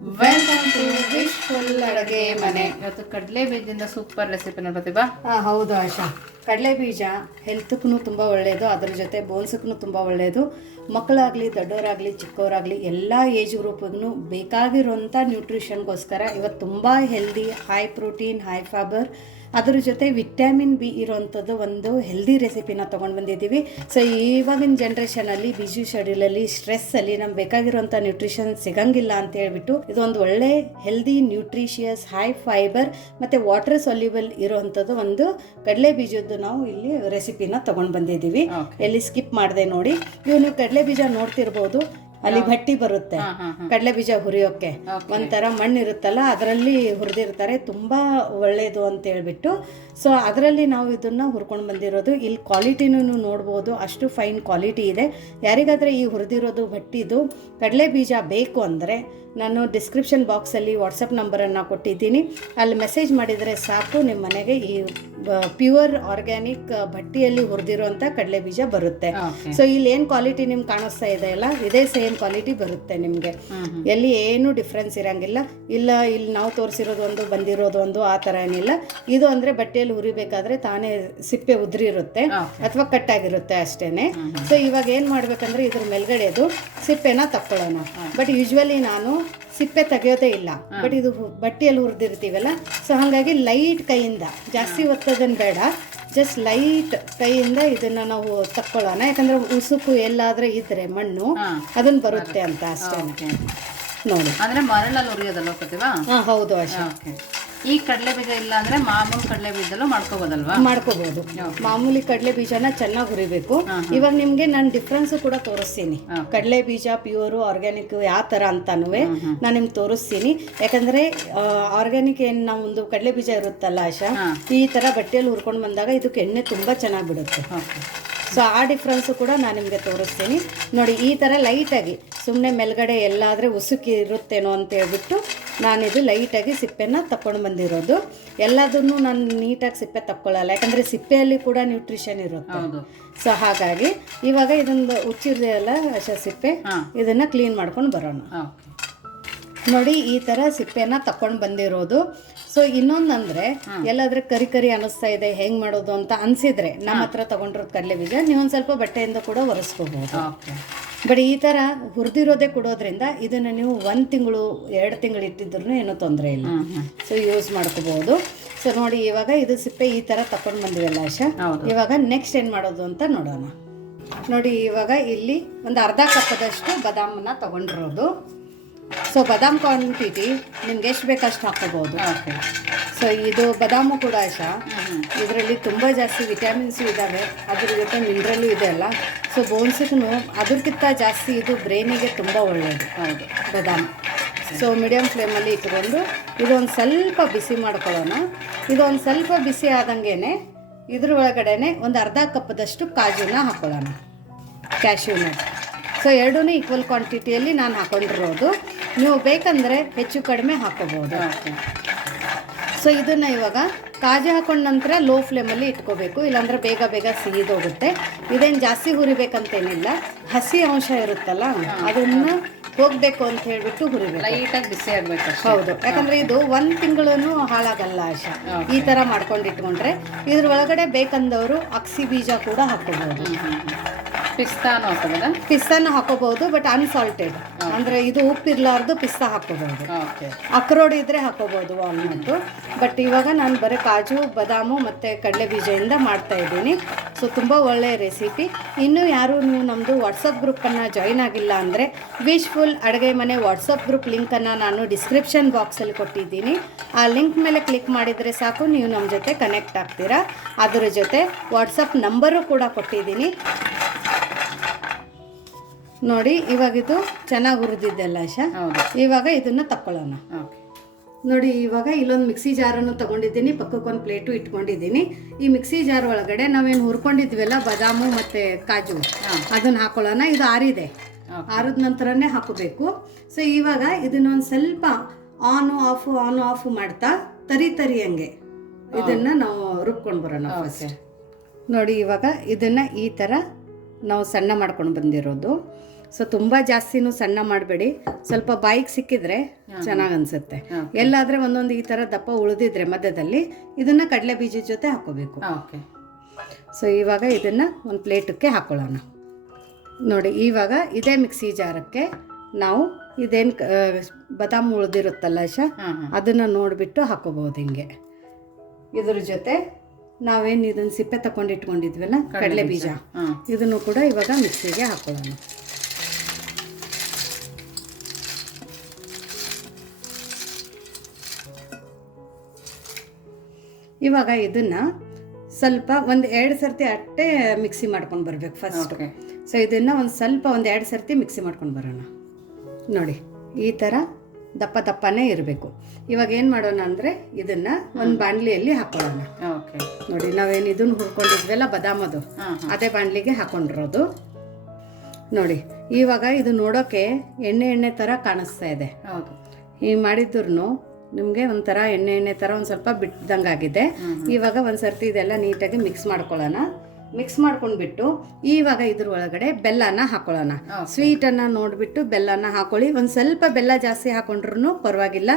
Welcome to wish full ಅಡುಗೆ ಮನೆ. ಇವತ್ತು ಕಡಲೆ ಬೀಜದಿಂದ ಸೂಪರ್ ರೆಸಿಪಿ ನೋಡ್ತೀವಾ ಹಾಂ, ಹೌದು ಆಶಾ. ಕಡಲೆ ಬೀಜ ಹೆಲ್ತ್ಗೂ ತುಂಬ ಒಳ್ಳೆಯದು ಅದ್ರ ಜೊತೆ ಬೋನ್ಸ್ಗೂ ತುಂಬ ಒಳ್ಳೆಯದು ಮಕ್ಕಳಾಗಲಿ ದೊಡ್ಡವರಾಗಲಿ ಚಿಕ್ಕವರಾಗಲಿ ಎಲ್ಲ ಏಜ್ ಗ್ರೂಪ್ಗೂ ಬೇಕಾಗಿರುವಂಥ ನ್ಯೂಟ್ರಿಷನ್ಗೋಸ್ಕರ ಇವತ್ತು ತುಂಬ healthy high protein high fibre ಅದ್ರ ಜೊತೆ ವಿಟಮಿನ್ ಬಿ ಇರೋವಂಥದ್ದು ಒಂದು ಹೆಲ್ದಿ ರೆಸಿಪಿನ ತೊಗೊಂಡು ಬಂದಿದ್ದೀವಿ. ಸೊ ಇವಾಗಿನ ಜನ್ರೇಷನಲ್ಲಿ ಬಿಜಿ ಶೆಡ್ಯೂಲಲ್ಲಿ ಸ್ಟ್ರೆಸ್ಸಲ್ಲಿ ನಮ್ಗೆ ಬೇಕಾಗಿರುವಂಥ ನ್ಯೂಟ್ರಿಷನ್ ಸಿಗಂಗಿಲ್ಲ ಅಂತ ಹೇಳ್ಬಿಟ್ಟು ಇದೊಂದು ಒಳ್ಳೆ ಹೆಲ್ದಿ ನ್ಯೂಟ್ರಿಷಿಯಸ್ ಹೈ ಫೈಬರ್ ಮತ್ತು ವಾಟರ್ ಸೊಲ್ಯೂಬಲ್ ಇರುವಂಥದ್ದು ಒಂದು ಕಡಲೆ ಬೀಜದ್ದು ನಾವು ಇಲ್ಲಿ ರೆಸಿಪಿನ ತೊಗೊಂಡು ಬಂದಿದ್ದೀವಿ. ಎಲ್ಲಿ ಸ್ಕಿಪ್ ಮಾಡಿದೆ ನೋಡಿ. ಇವು ನೀವು ಕಡಲೆ ಬೀಜ ನೋಡ್ತಿರ್ಬೋದು. ಅಲ್ಲಿ ಭಟ್ಟಿ ಬರುತ್ತೆ. ಕಡಲೆ ಬೀಜ ಹುರಿಯೋಕೆ. ಒಂಥರ ಮಣ್ಣಿರುತ್ತಲ್ಲ ಅದರಲ್ಲಿ ಹುರಿದಿರ್ತಾರೆ. ತುಂಬಾ ಒಳ್ಳೇದು ಅಂತ ಹೇಳ್ಬಿಟ್ಟು ಸೊ ಅದರಲ್ಲಿ ನಾವು ಇದನ್ನು ಹುರ್ಕೊಂಡು ಬಂದಿರೋದು. ಇಲ್ಲಿ ಕ್ವಾಲಿಟಿನೂ ನೋಡ್ಬೋದು. ಅಷ್ಟು ಫೈನ್ ಕ್ವಾಲಿಟಿ ಇದೆ. ಯಾರಿಗಾದರೆ ಈ ಹುರಿದಿರೋದು ಬಟ್ಟಿದು ಕಡಲೆ ಬೀಜ ಬೇಕು ಅಂದರೆ ನಾನು ಡಿಸ್ಕ್ರಿಪ್ಷನ್ ಬಾಕ್ಸಲ್ಲಿ ವಾಟ್ಸಪ್ ನಂಬರನ್ನು ಕೊಟ್ಟಿದ್ದೀನಿ. ಅಲ್ಲಿ ಮೆಸೇಜ್ ಮಾಡಿದರೆ ಸಾಕು. ನಿಮ್ಮ ಮನೆಗೆ ಈ ಪ್ಯೂರ್ ಆರ್ಗ್ಯಾನಿಕ್ ಭಟ್ಟಿಯಲ್ಲಿ ಹುರಿದಿರುವಂಥ ಕಡಲೆ ಬೀಜ ಬರುತ್ತೆ. ಸೊ ಇಲ್ಲಿ ಏನು ಕ್ವಾಲಿಟಿ ನಿಮ್ಗೆ ಕಾಣಿಸ್ತಾ ಇದೆ ಅಲ್ಲ? ಇದೇ ಸೇಮ್ ಕ್ವಾಲಿಟಿ ಬರುತ್ತೆ ನಿಮಗೆ. ಎಲ್ಲಿ ಏನು ಡಿಫ್ರೆನ್ಸ್ ಇರಂಗಿಲ್ಲ. ಇಲ್ಲ ಇಲ್ಲಿ ನಾವು ತೋರಿಸಿರೋದು ಒಂದು ಬಂದಿರೋದು ಒಂದು ಆ ಥರ ಏನಿಲ್ಲ. ಇದು ಅಂದರೆ ಬಟ್ಟೆಯಲ್ಲಿ ಹುರಿಬೇಕಾದ್ರೆ ತಾನೇ ಸಿಪ್ಪೆ ಉದುರಿರುತ್ತೆ ಇರುತ್ತೆ ಅಥವಾ ಕಟ್ಟಾಗಿರುತ್ತೆ ಅಷ್ಟೇನೆ. ಸೊ ಇವಾಗ ಏನು ಮಾಡ್ಬೇಕಂದ್ರೆ ಇದ್ರ ಮೇಲ್ಗಡೆದು ಸಿಪ್ಪೆನ ತಕ್ಕೊಳ್ಳೋಣ. ಬಟ್ ಯೂಶ್ವಲಿ ನಾನು ಸಿಪ್ಪೆ ತೆಗೆಯೋದೇ ಇಲ್ಲ. ಬಟ್ ಇದು ಬಟ್ಟೆಯಲ್ಲಿ ಹುರಿದಿರ್ತೀವಲ್ಲ ಸೊ ಹಾಗಾಗಿ ಲೈಟ್ ಕೈಯಿಂದ ಜಾಸ್ತಿ ಒತ್ತೋದನ್ನು ಬೇಡ ಜಸ್ಟ್ ಲೈಟ್ ಕೈಯಿಂದ ಇದನ್ನ ನಾವು ತಕ್ಕೊಳ್ಳೋಣ. ಯಾಕಂದ್ರೆ ಉಸುಕು ಎಲ್ಲಾದ್ರೆ ಇದ್ರೆ ಮಣ್ಣು ಅದನ್ನ ಬರುತ್ತೆ ಅಂತ ಅಷ್ಟೇ ನೋಡಿ. ಅಂದ್ರೆ ಮರಳಲ್ಲಿ ಉರಿಯೋದಲ್ಲ ಹೌದು ಓಕೆ ಈ ಕಡಲೆ ಬೀಜ ಇಲ್ಲ ಅಂದ್ರೆ ಮಾಮೂಲಿ ಕಡಲೆ ಬೀಜದಲ್ಲೂ ಮಾಡ್ಕೋಬೋದಲ್ವಾ? ಮಾಡ್ಕೋಬಹುದು ಮಾಮೂಲಿ ಕಡಲೆ ಬೀಜನ ಚೆನ್ನಾಗಿ ಹುರಿಬೇಕು. ಇವಾಗ ನಿಮ್ಗೆ ನಾನು ಡಿಫ್ರೆನ್ಸ್ ಕೂಡ ತೋರಿಸ್ತೀನಿ. ಕಡಲೆ ಬೀಜ ಪ್ಯೂರ್ ಆರ್ಗ್ಯಾನಿಕ್ ಯಾವ ತರ ಅಂತಾನು ನಾನು ನಿಮ್ಗೆ ತೋರಿಸ್ತೀನಿ. ಯಾಕಂದ್ರೆ ಆರ್ಗ್ಯಾನಿಕ್ ಏನ್ ನಾವು ಒಂದು ಕಡಲೆ ಬೀಜ ಇರುತ್ತಲ್ಲ ಆಶಾ ಈ ತರ ಬಟ್ಟೆಯಲ್ಲಿ ಹುರ್ಕೊಂಡು ಬಂದಾಗ ಇದಕ್ಕೆ ಎಣ್ಣೆ ತುಂಬಾ ಚೆನ್ನಾಗಿ ಬಿಡುತ್ತೆ. ಸೊ ಆ ಡಿಫ್ರೆನ್ಸ್ ಕೂಡ ನಾನು ನಿಮಗೆ ತೋರಿಸ್ತೀನಿ. ನೋಡಿ ಈ ಥರ ಲೈಟಾಗಿ ಸುಮ್ಮನೆ ಮೇಲ್ಗಡೆ ಎಲ್ಲಾದರೆ ಉಸುಕಿ ಇರುತ್ತೇನೋ ಅಂತ ಹೇಳ್ಬಿಟ್ಟು ನಾನಿದು ಲೈಟಾಗಿ ಸಿಪ್ಪೆನ ತಕೊಂಡು ಬಂದಿರೋದು. ಎಲ್ಲದನ್ನು ನಾನು ನೀಟಾಗಿ ಸಿಪ್ಪೆ ತಕ್ಕೊಳ್ಳಲ್ಲ. ಯಾಕಂದರೆ ಸಿಪ್ಪೆಯಲ್ಲಿ ಕೂಡ ನ್ಯೂಟ್ರಿಷನ್ ಇರುತ್ತೆ. ಸೊ ಹಾಗಾಗಿ ಇವಾಗ ಇದೊಂದು ಅಶ ಸಿಪ್ಪೆ. ಇದನ್ನು ಕ್ಲೀನ್ ಮಾಡ್ಕೊಂಡು ಬರೋಣ. ನೋಡಿ ಈ ಥರ ಸಿಪ್ಪೆನ ತಕೊಂಡು ಬಂದಿರೋದು. ಸೊ ಇನ್ನೊಂದಂದ್ರೆ ಎಲ್ಲಾದ್ರೆ ಕರಿ ಕರಿ ಅನಿಸ್ತಾ ಇದೆ ಹೆಂಗೆ ಮಾಡೋದು ಅಂತ ಅನ್ಸಿದ್ರೆ ನಮ್ಮ ಹತ್ರ ತಗೊಂಡಿರೋದು ಕಡಲೆ ಬೀಜ ನೀವೊಂದು ಸ್ವಲ್ಪ ಬಟ್ಟೆಯಿಂದ ಕೂಡ ಒರೆಸ್ಕೋಬಹುದು. ಓಕೆ. ಬಟ್ ಈ ಥರ ಹುರಿದಿರೋದೇ ಕೊಡೋದ್ರಿಂದ ಇದನ್ನು ನೀವು ಒಂದು ತಿಂಗಳು ಎರಡು ತಿಂಗಳು ಇಟ್ಟಿದ್ರು ಏನೂ ತೊಂದರೆ ಇಲ್ಲ. ಸೊ ಯೂಸ್ ಮಾಡ್ಕೋಬಹುದು ಸೊ ನೋಡಿ ಇವಾಗ ಇದು ಸಿಪ್ಪೆ ಈ ಥರ ತಕೊಂಡು ಬಂದಿವಲ್ಲ ಆಶಾ? ಇವಾಗ ನೆಕ್ಸ್ಟ್ ಏನು ಮಾಡೋದು ಅಂತ ನೋಡೋಣ. ನೋಡಿ ಇವಾಗ ಇಲ್ಲಿ ಒಂದು ಅರ್ಧ ಕಪ್ಪದಷ್ಟು ಬದಾಮನ್ನ ತಗೊಂಡಿರೋದು. ಸೊ ಬಾದಾಮ್ ಕ್ವಾಂಟಿಟಿ ನಿಮ್ಗೆ ಎಷ್ಟು ಬೇಕಷ್ಟು ಹಾಕೋಬಹುದು ಓಕೆ ಸೊ ಇದು ಬಾದಾಮು ಕೂಡ ಹ್ಮ್. ಇದರಲ್ಲಿ ತುಂಬ ಜಾಸ್ತಿ ವಿಟಮಿನ್ಸು ಇದ್ದಾವೆ ಅದ್ರ ಜೊತೆ ಮಿನರಲ್ಲು ಇದೆ ಅಲ್ಲ? ಸೊ ಬೋನ್ಸಿಗೂ ಅದಕ್ಕಿಂತ ಜಾಸ್ತಿ ಇದು ಬ್ರೈನಿಗೆ ತುಂಬ ಒಳ್ಳೆಯದು ಹೌದು. ಬಾದಾಮ್. ಸೊ ಮೀಡಿಯಮ್ ಫ್ಲೇಮಲ್ಲಿ ಇಟ್ಕೊಂಡು ಇದೊಂದು ಸ್ವಲ್ಪ ಬಿಸಿ ಮಾಡ್ಕೊಳ್ಳೋಣ. ಇದೊಂದು ಸ್ವಲ್ಪ ಬಿಸಿ ಆದಂಗೆ ಇದ್ರ ಒಳಗಡೆನೆ ಒಂದು ಅರ್ಧ ಕಪ್ದಷ್ಟು ಕಾಜುನ ಹಾಕೊಳ್ಳೋಣ ಕ್ಯಾಶ್ಯೂನ ಸೊ ಎರಡೂ ಈಕ್ವಲ್ ಕ್ವಾಂಟಿಟಿಯಲ್ಲಿ ನಾನು ಹಾಕೊಂಡಿರೋದು. ನೀವು ಬೇಕಂದರೆ ಹೆಚ್ಚು ಕಡಿಮೆ ಹಾಕೋಬೋದು ಓಕೆ. ಸೊ ಇದನ್ನು ಇವಾಗ ಕಾಜಿ ಹಾಕೊಂಡ ನಂತರ ಲೋ ಫ್ಲೇಮಲ್ಲಿ ಇಟ್ಕೋಬೇಕು. ಇಲ್ಲಾಂದ್ರೆ ಬೇಗ ಬೇಗ ಸಿಹಿದೋಗುತ್ತೆ. ಇದೇನು ಜಾಸ್ತಿ ಹುರಿಬೇಕಂತೇನಿಲ್ಲ. ಹಸಿ ಅಂಶ ಇರುತ್ತಲ್ಲ ಅದನ್ನ ಹೋಗ್ಬೇಕು ಅಂತ ಹೇಳ್ಬಿಟ್ಟು ಹುರಿಬೇಕು. ಲೈಟಾಗಿ ಬಿಸಿ ಆಗಬೇಕು ಹೌದು. ಯಾಕಂದ್ರೆ ಇದು ಒಂದು ತಿಂಗಳು ಹಾಳಾಗಲ್ಲ ಆಶ. ಈ ಥರ ಮಾಡ್ಕೊಂಡು ಇಟ್ಕೊಂಡ್ರೆ ಇದ್ರ ಒಳಗಡೆ ಬೇಕಂದವರು ಅಕ್ಸಿ ಬೀಜ ಕೂಡ ಹಾಕೋಬಹುದು ಪಿಸ್ತಾನು ಹಾಕೋಬೋದಾ? ಪಿಸ್ತಾನ ಹಾಕೋಬಹುದು ಬಟ್ ಅನ್ಸಾಲ್ಟೆಡ್ ಅಂದ್ರೆ ಇದು ಉಪ್ಪಿರ್ಲಾರ್ದು ಪಿಸ್ತಾ ಹಾಕೋಬಹುದು ಅಕ್ರೋಡ್ ಇದ್ರೆ ಹಾಕೋಬಹುದು ವಾಲ್ನಟ್ಟು ಬಟ್ ಇವಾಗ ನಾನು ಬರೀ ಕಾಜು ಬಾದಾಮು ಮತ್ತು ಕಡಲೆ ಬೀಜದಿಂದ ಮಾಡ್ತಾ ಇದ್ದೀನಿ. ಸೊ ತುಂಬ ಒಳ್ಳೆಯ ರೆಸಿಪಿ ಇನ್ನೂ ಯಾರು ನೀವು ನಮ್ಮದು ವಾಟ್ಸಪ್ ಗ್ರೂಪನ್ನು ಜಾಯಿನ್ ಆಗಿಲ್ಲ ಅಂದರೆ ವಿಶ್ಫುಲ್ ಅಡುಗೆ ಮನೆ ವಾಟ್ಸಪ್ ಗ್ರೂಪ್ ಲಿಂಕನ್ನು ನಾನು ಡಿಸ್ಕ್ರಿಪ್ಷನ್ ಬಾಕ್ಸಲ್ಲಿ ಕೊಟ್ಟಿದ್ದೀನಿ. ಆ ಲಿಂಕ್ ಮೇಲೆ ಕ್ಲಿಕ್ ಮಾಡಿದರೆ ಸಾಕು ನೀವು ನಮ್ಮ ಜೊತೆ ಕನೆಕ್ಟ್ ಆಗ್ತೀರಾ. ಅದರ ಜೊತೆ ವಾಟ್ಸಪ್ ನಂಬರು ಕೂಡ ಕೊಟ್ಟಿದ್ದೀನಿ. ನೋಡಿ ಇವಾಗಿದು ಚೆನ್ನಾಗಿ ಹುರಿದಿದ್ದೆಲ್ಲ ಶಾ ಇವಾಗ ಇದನ್ನು ತಕ್ಕೊಳ್ಳೋಣ. ಓಕೆ ನೋಡಿ ಇವಾಗ ಇಲ್ಲೊಂದು ಮಿಕ್ಸಿ ಜಾರನ್ನು ತಗೊಂಡಿದ್ದೀನಿ. ಪಕ್ಕಕ್ಕೊಂದು ಪ್ಲೇಟು ಇಟ್ಕೊಂಡಿದ್ದೀನಿ. ಈ ಮಿಕ್ಸಿ ಜಾರ್ ಒಳಗಡೆ ನಾವೇನು ಹುರ್ಕೊಂಡಿದ್ವಲ್ಲ ಬಾದಾಮು ಮತ್ತು ಕಾಜು. ಅದನ್ನು ಹಾಕೊಳ್ಳೋಣ. ಇದು ಆರಿದೆ. ಆರಿದ ನಂತರನೇ ಹಾಕಬೇಕು. ಸೊ ಇವಾಗ ಇದನ್ನೊಂದು ಸ್ವಲ್ಪ ಆನು ಆಫು ಆನು ಆಫ್ ಮಾಡ್ತಾ ತರಿ ತರಿ ಹಂಗೆ ಇದನ್ನ ನಾವು ರುಬ್ಕೊಂಡು ಬರೋಣ ಫಸ್ಟ್ ನೋಡಿ ಇವಾಗ ಇದನ್ನ ಈ ಥರ ನಾವು ಸಣ್ಣ ಮಾಡ್ಕೊಂಡು ಬಂದಿರೋದು. ಸೊ ತುಂಬ ಜಾಸ್ತಿನೂ ಸಣ್ಣ ಮಾಡಬೇಡಿ. ಸ್ವಲ್ಪ ಬಾಯಿಗೆ ಸಿಕ್ಕಿದ್ರೆ ಚೆನ್ನಾಗಿ ಅನ್ಸುತ್ತೆ. ಎಲ್ಲಾದ್ರೆ ಒಂದೊಂದು ಈ ಥರ ದಪ್ಪ ಉಳಿದಿದ್ರೆ ಮಧ್ಯದಲ್ಲಿ ಇದನ್ನ ಕಡಲೆ ಬೀಜದ ಜೊತೆ ಹಾಕೋಬೇಕು. ಓಕೆ. ಸೊ ಇವಾಗ ಇದನ್ನು ಒಂದು ಪ್ಲೇಟಕ್ಕೆ ಹಾಕೊಳ್ಳೋಣ. ನೋಡಿ ಇವಾಗ ಇದೇ ಮಿಕ್ಸಿ ಜಾರಕ್ಕೆ ನಾವು ಇದೇನು ಬದಾಮ್ ಉಳಿದಿರುತ್ತಲ್ಲ ಶ ಅದನ್ನು ನೋಡಿಬಿಟ್ಟು ಹಾಕೋಬಹುದು ಹಿಂಗೆ. ಇದ್ರ ಜೊತೆ ನಾವೇನು ಇದನ್ನು ಸಿಪ್ಪೆ ತಕೊಂಡಿಟ್ಕೊಂಡಿದ್ವಲ್ಲ ಕಡಲೆ ಬೀಜ. ಇದನ್ನು ಕೂಡ ಇವಾಗ ಮಿಕ್ಸಿಗೆ ಹಾಕೊಳ್ಳೋಣ. ಇವಾಗ ಇದನ್ನ ಸ್ವಲ್ಪ ಒಂದು ಎರಡು ಸರ್ತಿ ಅಟ್ಟೆ ಮಿಕ್ಸಿ ಮಾಡ್ಕೊಂಡು ಬರ್ಬೇಕು ಫಸ್ಟ್ ಸೊ ಇದನ್ನು ಒಂದು ಸ್ವಲ್ಪ ಒಂದು ಎರಡು ಸರ್ತಿ ಮಿಕ್ಸಿ ಮಾಡ್ಕೊಂಡು ಬರೋಣ. ನೋಡಿ ಈ ಥರ ದಪ್ಪ ದಪ್ಪನೇ ಇರಬೇಕು. ಇವಾಗ ಏನು ಮಾಡೋಣ ಅಂದರೆ ಇದನ್ನು ಒಂದು ಬಾಣಲಿಯಲ್ಲಿ ಹಾಕೊಳ್ಳೋಣ. ಓಕೆ ನೋಡಿ ನಾವೇನು ಇದನ್ನು ಹುರ್ಕೊಂಡಿದ್ವಲ್ಲ ಬದಾಮದು ಅದೇ ಬಾಣಲಿಗೆ ಹಾಕೊಂಡಿರೋದು. ನೋಡಿ ಇವಾಗ ಇದು ನೋಡೋಕೆ ಎಣ್ಣೆ ಎಣ್ಣೆ ಥರ ಕಾಣಿಸ್ತಾ ಇದೆ. ಈ ಮಾಡಿದ್ರು ನಿಮಗೆ ಒಂಥರ ಎಣ್ಣೆ ಎಣ್ಣೆ ಥರ ಒಂದು ಸ್ವಲ್ಪ ಬಿಟ್ದಂಗಾಗಿದೆ ಇವಾಗ ಒಂದು ಸರ್ತಿ ಇದೆಲ್ಲ ನೀಟಾಗಿ ಮಿಕ್ಸ್ ಮಾಡ್ಕೊಳ್ಳೋಣ. ಮಿಕ್ಸ್ ಮಾಡ್ಕೊಂಡ್ಬಿಟ್ಟು ಇವಾಗ ಇದ್ರ ಒಳಗಡೆ ಬೆಲ್ಲನ ಹಾಕೊಳ್ಳೋಣ. ಸ್ವೀಟನ್ನು ನೋಡಿಬಿಟ್ಟು ಬೆಲ್ಲನ ಹಾಕೊಳ್ಳಿ. ಒಂದು ಸ್ವಲ್ಪ ಬೆಲ್ಲ ಜಾಸ್ತಿ ಹಾಕೊಂಡ್ರೂ ಪರವಾಗಿಲ್ಲ.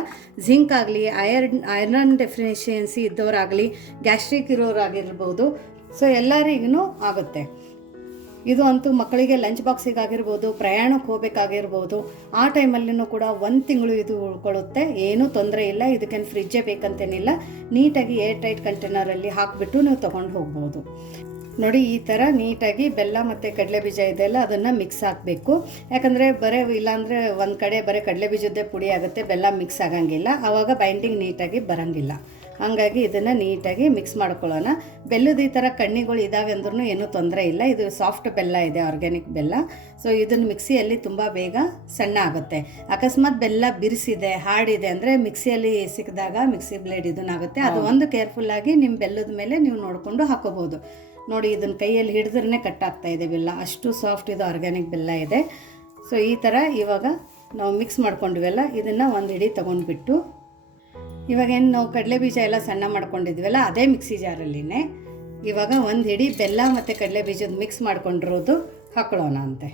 ಜಿಂಕ್ ಆಗಲಿ ಐರನ್ ಐರನ್ ಡೆಫಿಷಿಯನ್ಸಿ ಇದ್ದವರಾಗಲಿ ಗ್ಯಾಸ್ಟ್ರಿಕ್ ಇರೋರಾಗಿರ್ಬೋದು. ಸೊ ಎಲ್ಲರಿಗೂ ಆಗುತ್ತೆ. ಇದು ಅಂತೂ ಮಕ್ಕಳಿಗೆ ಲಂಚ್ ಬಾಕ್ಸಿಗಾಗಿರ್ಬೋದು ಪ್ರಯಾಣಕ್ಕೆ ಹೋಗ್ಬೇಕಾಗಿರ್ಬೋದು. ಆ ಟೈಮಲ್ಲಿನೂ ಕೂಡ ಒಂದು ತಿಂಗಳು ಇದು ಉಳ್ಕೊಳ್ಳುತ್ತೆ. ಏನೂ ತೊಂದರೆ ಇಲ್ಲ. ಇದಕ್ಕೇನು ಫ್ರಿಜ್ಜೇ ಬೇಕಂತೇನಿಲ್ಲ. ನೀಟಾಗಿ ಏರ್ ಟೈಟ್ ಕಂಟೈನರಲ್ಲಿ ಹಾಕಿಬಿಟ್ಟು ನೀವು ತೊಗೊಂಡು ಹೋಗ್ಬೋದು. ನೋಡಿ, ಈ ಥರ ನೀಟಾಗಿ ಬೆಲ್ಲ ಮತ್ತು ಕಡಲೆ ಬೀಜ ಇದೆಲ್ಲ ಅದನ್ನು ಮಿಕ್ಸ್ ಹಾಕಬೇಕು. ಯಾಕಂದರೆ ಬರೀ ಇಲ್ಲಾಂದರೆ ಒಂದು ಕಡೆ ಬರೀ ಕಡಲೆ ಬೀಜದ್ದೇ ಪುಡಿ ಆಗುತ್ತೆ, ಬೆಲ್ಲ ಮಿಕ್ಸ್ ಆಗಂಗಿಲ್ಲ. ಆವಾಗ ಬೈಂಡಿಂಗ್ ನೀಟಾಗಿ ಬರಂಗಿಲ್ಲ. ಹಾಗಾಗಿ ಇದನ್ನು ನೀಟಾಗಿ ಮಿಕ್ಸ್ ಮಾಡ್ಕೊಳ್ಳೋಣ. ಬೆಲ್ಲದ ಈ ಥರ ಕಣ್ಣಿಗಳು ಇದ್ದಾವೆ ಅಂದ್ರೂ ಏನೂ ತೊಂದರೆ ಇಲ್ಲ. ಇದು ಸಾಫ್ಟ್ ಬೆಲ್ಲ ಇದೆ ಆರ್ಗ್ಯಾನಿಕ್ ಬೆಲ್ಲ. ಸೊ ಇದನ್ನು ಮಿಕ್ಸಿಯಲ್ಲಿ ತುಂಬ ಬೇಗ ಸಣ್ಣ ಆಗುತ್ತೆ. ಅಕಸ್ಮಾತ್ ಬೆಲ್ಲ ಬಿರಿಸಿದೆ ಹಾಡಿದೆ ಅಂದರೆ ಮಿಕ್ಸಿಯಲ್ಲಿ ಸಿಕ್ಕಿದಾಗ ಮಿಕ್ಸಿ ಬ್ಲೇಡ್ ಇದನ್ನಾಗುತ್ತೆ ಅದು ಒಂದು ಕೇರ್ಫುಲ್ಲಾಗಿ ನಿಮ್ಮ ಬೆಲ್ಲದ ಮೇಲೆ ನೀವು ನೋಡಿಕೊಂಡು ಹಾಕೋಬೋದು. ನೋಡಿ ಇದನ್ನು ಕೈಯಲ್ಲಿ ಹಿಡಿದ್ರೇ ಕಟ್ ಆಗ್ತಾ ಇದೆ ಬೆಲ್ಲ. ಅಷ್ಟು ಸಾಫ್ಟ್ ಇದು ಆರ್ಗ್ಯಾನಿಕ್ ಬೆಲ್ಲ ಇದೆ. ಸೊ ಈ ಥರ ಇವಾಗ ನಾವು ಮಿಕ್ಸ್ ಮಾಡ್ಕೊಂಡ್ವಲ್ಲ ಇದನ್ನು ಒಂದು ಹಿಡಿ ತೊಗೊಂಡ್ಬಿಟ್ಟು ಇವಾಗ ಏನು ನಾವು ಕಡಲೆ ಬೀಜ ಎಲ್ಲ ಸಣ್ಣ ಮಾಡ್ಕೊಂಡಿದ್ವಲ್ಲ ಅದೇ ಮಿಕ್ಸಿ ಜಾರಲ್ಲಿನೇ. ಇವಾಗ ಒಂದು ಹಿಡಿ ಬೆಲ್ಲ ಮತ್ತು ಕಡಲೆ ಬೀಜದ ಮಿಕ್ಸ್ ಮಾಡ್ಕೊಂಡಿರೋದು ಹಾಕೊಳ್ಳೋಣ ಅಂತೆ.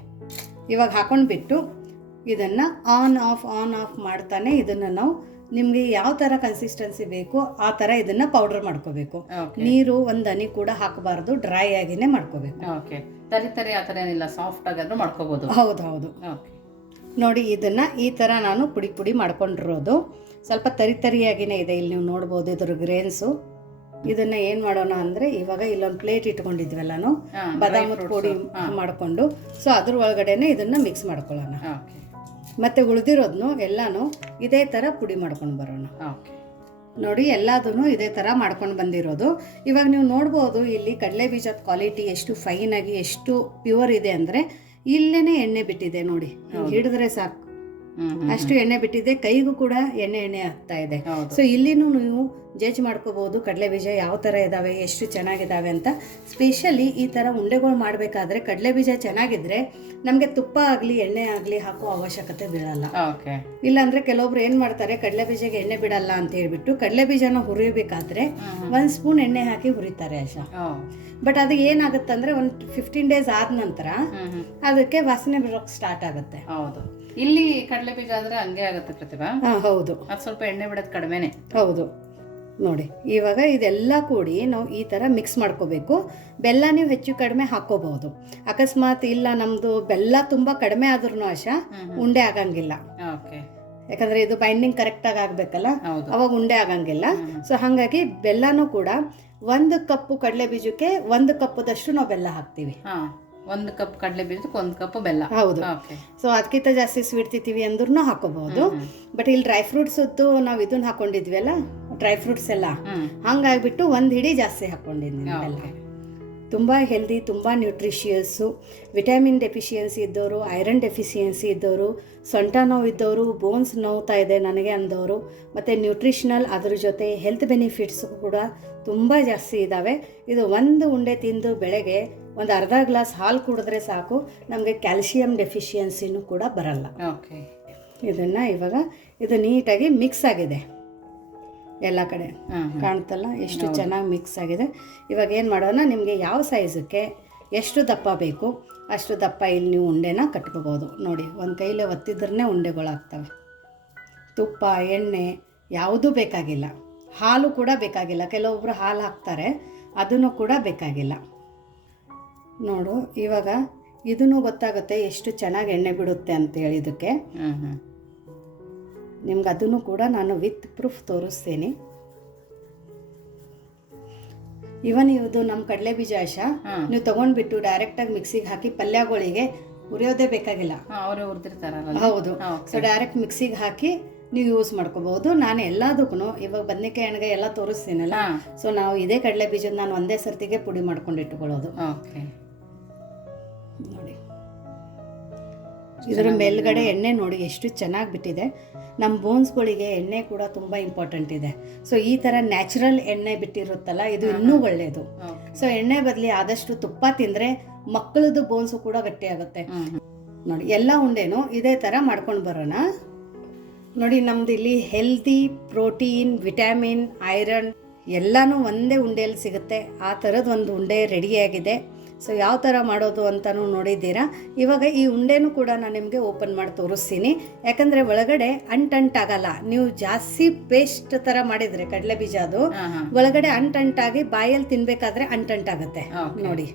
ಇವಾಗ ಹಾಕೊಂಡ್ಬಿಟ್ಟು ಇದನ್ನು ಆನ್ ಆಫ್ ಆನ್ ಆಫ್ ಮಾಡ್ತಾನೆ ಇದನ್ನು ನಾವು ನಿಮಗೆ ಯಾವ ಥರ ಕನ್ಸಿಸ್ಟೆನ್ಸಿ ಬೇಕು ಆ ಥರ ಇದನ್ನು ಪೌಡರ್ ಮಾಡ್ಕೋಬೇಕು. ನೀರು ಒಂದು ಹನಿ ಕೂಡ ಹಾಕಬಾರ್ದು ಡ್ರೈ ಆಗಿನೇ ಮಾಡ್ಕೋಬೇಕು. ಓಕೆ ತರಿ ತರಿ ಆ ಥರ ಏನಿಲ್ಲ ಸಾಫ್ಟ್ ಆಗಾದ್ರೂ ಮಾಡ್ಕೋಬೋದು. ಹೌದು ಹೌದು. ಓಕೆ ನೋಡಿ ಇದನ್ನು ಈ ಥರ ನಾನು ಪುಡಿ ಪುಡಿ ಮಾಡ್ಕೊಂಡಿರೋದು. ಸ್ವಲ್ಪ ತರಿ ತರಿಯಾಗಿನೇ ಇದೆ. ಇಲ್ಲಿ ನೀವು ನೋಡ್ಬೋದು ಇದ್ರ ಗ್ರೇನ್ಸು ಇದನ್ನು ಏನು ಮಾಡೋಣ ಅಂದರೆ ಇವಾಗ ಇಲ್ಲೊಂದು ಪ್ಲೇಟ್ ಇಟ್ಕೊಂಡಿದ್ವಲ್ಲ ನಾವು ಬಾದಾಮಿ ಪುಡಿ. ಮಾಡಿಕೊಂಡು. ಸೊ ಅದ್ರ ಒಳಗಡೆನೆ ಇದನ್ನು ಮಿಕ್ಸ್ ಮಾಡ್ಕೊಳ್ಳೋಣ. ಮತ್ತು ಉಳಿದಿರೋದನ್ನು ಎಲ್ಲನೂ ಇದೇ ಥರ ಪುಡಿ ಮಾಡ್ಕೊಂಡು ಬರೋಣ. ನೋಡಿ ಎಲ್ಲದೂ ಇದೇ ಥರ ಮಾಡ್ಕೊಂಡು ಬಂದಿರೋದು. ಇವಾಗ ನೀವು ನೋಡ್ಬೋದು ಇಲ್ಲಿ ಕಡಲೆ ಬೀಜದ ಕ್ವಾಲಿಟಿ ಎಷ್ಟು ಫೈನಾಗಿ ಆಗಿ ಎಷ್ಟು ಪ್ಯೂರ್ ಇದೆ ಅಂದರೆ ಇಲ್ಲೇನೆ ಎಣ್ಣೆ ಬಿಟ್ಟಿದೆ ನೋಡಿ. ಹಿಡಿದ್ರೆ ಸಾಕು. ಅಷ್ಟು ಎಣ್ಣೆ ಬಿಟ್ಟಿದೆ ಕೈಗೂ ಕೂಡ ಎಣ್ಣೆ ಎಣ್ಣೆ ಆಗ್ತಾ ಇದೆ. ಸೊ ಇಲ್ಲಿನೂ ನೀವು ಜಜ್ ಮಾಡ್ಕೋಬಹುದು ಕಡಲೆ ಬೀಜ ಯಾವ ತರ ಇದಾವೆ ಎಷ್ಟು ಚೆನ್ನಾಗಿದ್ದಾವೆ ಅಂತ. ಸ್ಪೆಷಲಿ ಈ ತರ ಉಂಡೆಗಳು ಮಾಡಬೇಕಾದ್ರೆ ಕಡಲೆ ಬೀಜ ಚೆನ್ನಾಗಿದ್ರೆ ನಮಗೆ ತುಪ್ಪ ಆಗಲಿ ಎಣ್ಣೆ ಆಗಲಿ ಹಾಕೋ ಅವಶ್ಯಕತೆ ಬೀಳಲ್ಲ. ಇಲ್ಲಾಂದ್ರೆ ಕೆಲವೊಬ್ರು ಏನು ಮಾಡ್ತಾರೆ ಕಡಲೆ ಬೀಜಗೆ ಎಣ್ಣೆ ಬಿಡಲ್ಲ ಅಂತ ಹೇಳ್ಬಿಟ್ಟು ಕಡಲೆ ಬೀಜನ ಹುರಿಬೇಕಾದ್ರೆ ಒಂದ್ ಸ್ಪೂನ್ ಎಣ್ಣೆ ಹಾಕಿ ಹುರಿತಾರೆ ಓ. ಬಟ್ ಅದು ಏನಾಗುತ್ತೆ ಅಂದ್ರೆ ಒಂದು ಫಿಫ್ಟೀನ್ ಡೇಸ್ ಆದ ನಂತರ ಅದಕ್ಕೆ ವಾಸನೆ ಬರೋಕ್ಕೆ ಸ್ಟಾರ್ಟ್ ಆಗುತ್ತೆ. ಹೌದು. ಇಲ್ಲಿ ಕಡಲೆ ಬೀಜ ಆದ್ರೆ ಹಂಗೆ ಆಗುತ್ತೆ ಪ್ರತಿಭಾ. ಹೌದು. ಅದು ಸ್ವಲ್ಪ ಎಣ್ಣೆ ಬಿಡೋದು ಕಡಿಮೆನೆ. ಹೌದು. ನೋಡಿ ಇವಾಗ ಇದೆಲ್ಲ ಕೂಡಿ ನಾವು ಈ ಥರ ಮಿಕ್ಸ್ ಮಾಡ್ಕೋಬೇಕು. ಬೆಲ್ಲ ನೀವು ಹೆಚ್ಚು ಕಡಿಮೆ ಹಾಕೋಬಹುದು. ಅಕಸ್ಮಾತ್ ಇಲ್ಲ ನಮ್ಮದು ಬೆಲ್ಲ ತುಂಬ ಕಡಿಮೆ ಆದ್ರೂ ಆಶ ಉಂಡೆ ಆಗಂಗಿಲ್ಲ. ಯಾಕಂದ್ರೆ ಇದು ಬೈಂಡಿಂಗ್ ಕರೆಕ್ಟಾಗಿ ಆಗ್ಬೇಕಲ್ಲ? ಅವಾಗ ಉಂಡೆ ಆಗಂಗಿಲ್ಲ. ಸೊ ಹಾಗಾಗಿ ಬೆಲ್ಲನೂ ಕೂಡ ಒಂದು ಕಪ್ಪು ಕಡಲೆ ಬೀಜಕ್ಕೆ ಒಂದು ಕಪ್ಪದಷ್ಟು ನಾವು ಬೆಲ್ಲ ಹಾಕ್ತೀವಿ. ಹಾ ಒಂದು ಕಪ್ ಕಡಲೆ ಬೀಜಕ್ಕೆ ಒಂದು ಕಪ್ ಬೆಲ್ಲ. ಹೌದು. ಓಕೆ. ಸೊ ಅದಕ್ಕಿಂತ ಜಾಸ್ತಿ ಸ್ವೀಟ್ ತಿಂತೀವಿ ಅಂದ್ರೂ ಹಾಕೋಬಹುದು ಬಟ್ ಇಲ್ಲಿ ಡ್ರೈ ಫ್ರೂಟ್ಸ್ ನಾವು ಇದನ್ನ ಹಾಕೊಂಡಿದ್ವಿ ಅಲ್ಲ? ಡ್ರೈ ಫ್ರೂಟ್ಸ್ ಎಲ್ಲ. ಹಂಗಾಗ್ಬಿಟ್ಟು ಒಂದು ಹಿಡಿ ಜಾಸ್ತಿ ಹಾಕೊಂಡಿದ್ವಿ ಬೆಲ್ಲ. ತುಂಬ ಹೆಲ್ದಿ ತುಂಬ ನ್ಯೂಟ್ರಿಷಿಯಸ್ಸು ವಿಟಮಿನ್ ಡೆಫಿಷಿಯನ್ಸಿ ಇದ್ದವರು ಐರನ್ ಡೆಫಿಷಿಯನ್ಸಿ ಇದ್ದವರು ಸೊಂಟ ನೋವು ಇದ್ದವರು ಬೋನ್ಸ್ ನೋವ್ತಾ ಇದೆ ನನಗೆ ಅಂದವರು ಮತ್ತು ನ್ಯೂಟ್ರಿಷನಲ್ ಅದ್ರ ಜೊತೆ ಹೆಲ್ತ್ ಬೆನಿಫಿಟ್ಸ್ ಕೂಡ ತುಂಬ ಜಾಸ್ತಿ ಇದ್ದಾವೆ ಇದು ಒಂದು ಉಂಡೆ ತಿಂದು ಬೆಳಗ್ಗೆ ಒಂದು ಅರ್ಧ ಗ್ಲಾಸ್ ಹಾಲು ಕುಡಿದ್ರೆ ಸಾಕು ನಮಗೆ ಕ್ಯಾಲ್ಶಿಯಂ ಡೆಫಿಷಿಯನ್ಸಿನೂ ಕೂಡ ಬರಲ್ಲ. ಓಕೆ ಇದನ್ನು ಇವಾಗ ಇದು ನೀಟಾಗಿ ಮಿಕ್ಸ್ ಆಗಿದೆ. ಎಲ್ಲ ಕಡೆ ಹ್ಮ್ ಎಷ್ಟು ಚೆನ್ನಾಗಿ ಮಿಕ್ಸ್ ಆಗಿದೆ. ಇವಾಗ ಏನು ಮಾಡೋಣ ನಿಮಗೆ ಯಾವ ಸೈಜಕ್ಕೆ ಎಷ್ಟು ದಪ್ಪ ಬೇಕು ಅಷ್ಟು ದಪ್ಪ ಇಲ್ಲಿ ನೀವು ಉಂಡೆನ ಕಟ್ಕೋಬೋದು. ನೋಡಿ ಒಂದು ಕೈಲೇ ಒತ್ತಿದ್ರೇ ಉಂಡೆಗಳಾಗ್ತವೆ ತುಪ್ಪ ಎಣ್ಣೆ ಯಾವುದೂ ಬೇಕಾಗಿಲ್ಲ. ಹಾಲು ಕೂಡ ಬೇಕಾಗಿಲ್ಲ. ಕೆಲವೊಬ್ಬರು ಹಾಲು ಹಾಕ್ತಾರೆ ಅದನ್ನು ಕೂಡ ಬೇಕಾಗಿಲ್ಲ. ನೋಡು ಇವಾಗ ಇದನ್ನು ಗೊತ್ತಾಗುತ್ತೆ ಎಷ್ಟು ಚೆನ್ನಾಗಿ ಎಣ್ಣೆ ಬಿಡುತ್ತೆ ಅಂತ ಹೇಳಿದ್ದಕ್ಕೆ. ಹ್ಞೂ ಹ್ಞೂ ನಿಮ್ಗೆ ಅದನ್ನು ಕೂಡ ನಾನು ವಿತ್ ಪ್ರೂಫ್ ತೋರಿಸ್ತೀನಿ. ಇವನ್ ಇದು ನಮ್ಮ ಕಡಲೆ ಬೀಜ ಆಶಾ ನೀವು ತಗೊಂಡ್ಬಿಟ್ಟು ಡೈರೆಕ್ಟಾಗಿ ಮಿಕ್ಸಿಗೆ ಹಾಕಿ ಪಲ್ಯಗಳಿಗೆ ಉರಿಯೋದೇ ಬೇಕಾಗಿಲ್ಲ. ಅವರೇ ಹೌದು. ಸೊ ಡೈರೆಕ್ಟ್ ಮಿಕ್ಸಿಗೆ ಹಾಕಿ ನೀವು ಯೂಸ್ ಮಾಡ್ಕೋಬಹುದು ನಾನು ಎಲ್ಲದಕ್ಕೂ ಇವಾಗ ಬದನೆಕಾಯಿ ಎಣ್ಗಾಯಿ ಎಲ್ಲ ತೋರಿಸ್ತೀನಲ್ಲ. ಸೊ ನಾವು ಇದೇ ಕಡಲೆ ಬೀಜದ ನಾನು ಒಂದೇ ಸರ್ತಿಗೆ ಪುಡಿ ಮಾಡ್ಕೊಂಡು ಇಟ್ಕೊಳ್ಳೋದು. ಓಕೆ ಇದರ ಮೇಲ್ಗಡೆ ಎಣ್ಣೆ ನೋಡಿ ಎಷ್ಟು ಚೆನ್ನಾಗಿ ಬಿಟ್ಟಿದೆ. ನಮ್ಮ ಬೋನ್ಸ್ಗಳಿಗೆ ಎಣ್ಣೆ ಕೂಡ ತುಂಬ ಇಂಪಾರ್ಟೆಂಟ್ ಇದೆ. ಸೊ ಈ ಥರ ನ್ಯಾಚುರಲ್ ಎಣ್ಣೆ ಬಿಟ್ಟಿರುತ್ತಲ್ಲ ಇದು ಇನ್ನೂ ಒಳ್ಳೆಯದು ಸೊ ಎಣ್ಣೆ ಬದಲಿ ಆದಷ್ಟು ತುಪ್ಪ ತಿಂದರೆ ಮಕ್ಕಳದು ಬೋನ್ಸು ಕೂಡ ಗಟ್ಟಿಯಾಗುತ್ತೆ. ನೋಡಿ ಎಲ್ಲ ಉಂಡೆನೂ ಇದೇ ಥರ ಮಾಡ್ಕೊಂಡು ಬರೋಣ. ನೋಡಿ ನಮ್ದು ಇಲ್ಲಿ ಹೆಲ್ದಿ ಪ್ರೋಟೀನ್ ವಿಟಮಿನ್ ಐರನ್ ಎಲ್ಲನೂ ಒಂದೇ ಉಂಡೆಯಲ್ಲಿ ಸಿಗುತ್ತೆ. ಆ ಥರದ್ದು ಒಂದು ಉಂಡೆ ರೆಡಿಯಾಗಿದೆ ಸೊ ಯಾವ ಥರ ಮಾಡೋದು ಅಂತಲೂ ನೋಡಿದ್ದೀರಾ? ಇವಾಗ ಈ ಉಂಡೆನೂ ಕೂಡ ನಾನು ನಿಮಗೆ ಓಪನ್ ಮಾಡಿ ತೋರಿಸ್ತೀನಿ. ಯಾಕಂದರೆ ಒಳಗಡೆ ಅಂಟಂಟಾಗಲ್ಲ ನೀವು ಜಾಸ್ತಿ ಪೇಸ್ಟ್ ಥರ ಮಾಡಿದರೆ ಕಡಲೆ ಬೀಜ ಅದು ಒಳಗಡೆ ಅಂಟಂಟಾಗಿ ಬಾಯಲ್ಲಿ ತಿನ್ಬೇಕಾದ್ರೆ ಅಂಟಂಟಾಗುತ್ತೆ ನೋಡಿ.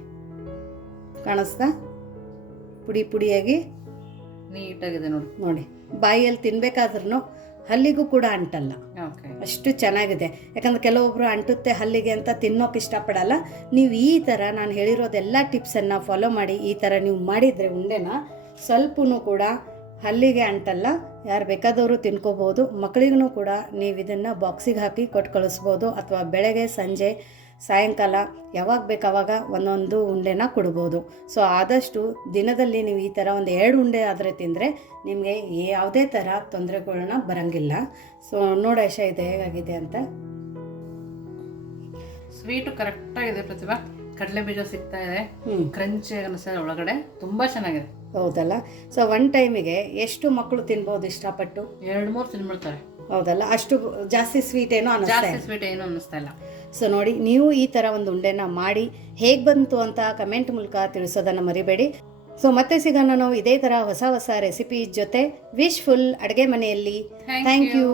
ಕಾಣಿಸ್ತಾ? ಪುಡಿ ಪುಡಿಯಾಗಿ. ನೀಟಾಗಿದೆ ನೋಡಿ. ನೋಡಿ. ಬಾಯಲ್ಲಿ ತಿನ್ಬೇಕಾದ್ರೂ ಹಲ್ಲಿಗೂ ಕೂಡ ಅಂಟಲ್ಲ. ಅಷ್ಟು ಚೆನ್ನಾಗಿದೆ. ಯಾಕಂದ್ರೆ ಕೆಲವೊಬ್ರು ಅಂಟುತ್ತೆ ಹಲ್ಲಿಗೆ ಅಂತ ತಿನ್ನೋಕೆ ಇಷ್ಟಪಡಲ್ಲ. ನೀವು ಈ ಥರ ನಾನು ಹೇಳಿರೋದೆಲ್ಲ ಟಿಪ್ಸನ್ನು ಫಾಲೋ ಮಾಡಿ ಈ ಥರ ನೀವು ಮಾಡಿದರೆ ಉಂಡೆನ? ಸ್ವಲ್ಪನೂ ಕೂಡ ಹಲ್ಲಿಗೆ ಅಂಟಲ್ಲ. ಯಾರು ಬೇಕಾದವರು ತಿನ್ಕೋಬೋದು. ಮಕ್ಕಳಿಗೂ ಕೂಡ ನೀವು ಇದನ್ನು ಬಾಕ್ಸಿಗೆ ಹಾಕಿ ಕೊಟ್ಟು ಕಳಿಸ್ಬೋದು ಅಥವಾ ಬೆಳಗ್ಗೆ ಸಂಜೆ ಸಾಯಂಕಾಲ ಯಾವಾಗ ಬೇಕಾವಾಗ ಒಂದೊಂದು ಉಂಡೆನ ಕೊಡ್ಬೋದು. ಸೊ ಆದಷ್ಟು ದಿನದಲ್ಲಿ ನೀವು ಈ ಥರ ಒಂದು ಎರಡು ಉಂಡೆ ಆದರೆ ತಿಂದರೆ ನಿಮಗೆ ಯಾವುದೇ ಥರ ತೊಂದರೆಗಳನ್ನ ಬರೋಂಗಿಲ್ಲ. ಸೊ ನೋಡೇಶ ಇದು ಹೇಗಾಗಿದೆ ಅಂತ. ಸ್ವೀಟು ಕರೆಕ್ಟಾಗಿದೆ ಪ್ರತಿಭಾ. ಕಡಲೆ ಬೀಜ ಸಿಗ್ತಾ ಇದೆ. ಹ್ಞೂ ಕ್ರಂಚಿ ಅನಿಸ್ತದೆ ಒಳಗಡೆ. ತುಂಬಾ ಚೆನ್ನಾಗಿದೆ. ಹೌದಲ್ಲ? ಸೊ ಒನ್ ಟೈಮಿಗೆ ಎಷ್ಟು ಮಕ್ಕಳು ತಿನ್ಬೋದು ಇಷ್ಟಪಟ್ಟು? ಎರಡು ಮೂರು ತಿನ್ಬಿಡ್ತಾರೆ. ಹೌದಲ್ಲ? ಅಷ್ಟು ಜಾಸ್ತಿ ಸ್ವೀಟ್ ಏನೋ ಜಾಸ್ತಿ ಸ್ವೀಟ್ ಏನೋ ಅನಿಸ್ತಾ ಇಲ್ಲ. ಸೊ ನೋಡಿ ನೀವು ಈ ಥರ ಒಂದು ಉಂಡೆನ ಮಾಡಿ ಹೇಗ್ ಬಂತು ಅಂತ ಕಮೆಂಟ್ ಮೂಲಕ ತಿಳಿಸೋದನ್ನ ಮರಿಬೇಡಿ. ಸೊ ಮತ್ತೆ ಸಿಗೋಣ ನಾವು ಇದೇ ಥರ ಹೊಸ ಹೊಸ ರೆಸಿಪಿ ಜೊತೆ. ವಿಶ್ ಫುಲ್ ಅಡುಗೆ ಮನೆಯಲ್ಲಿ. Thank you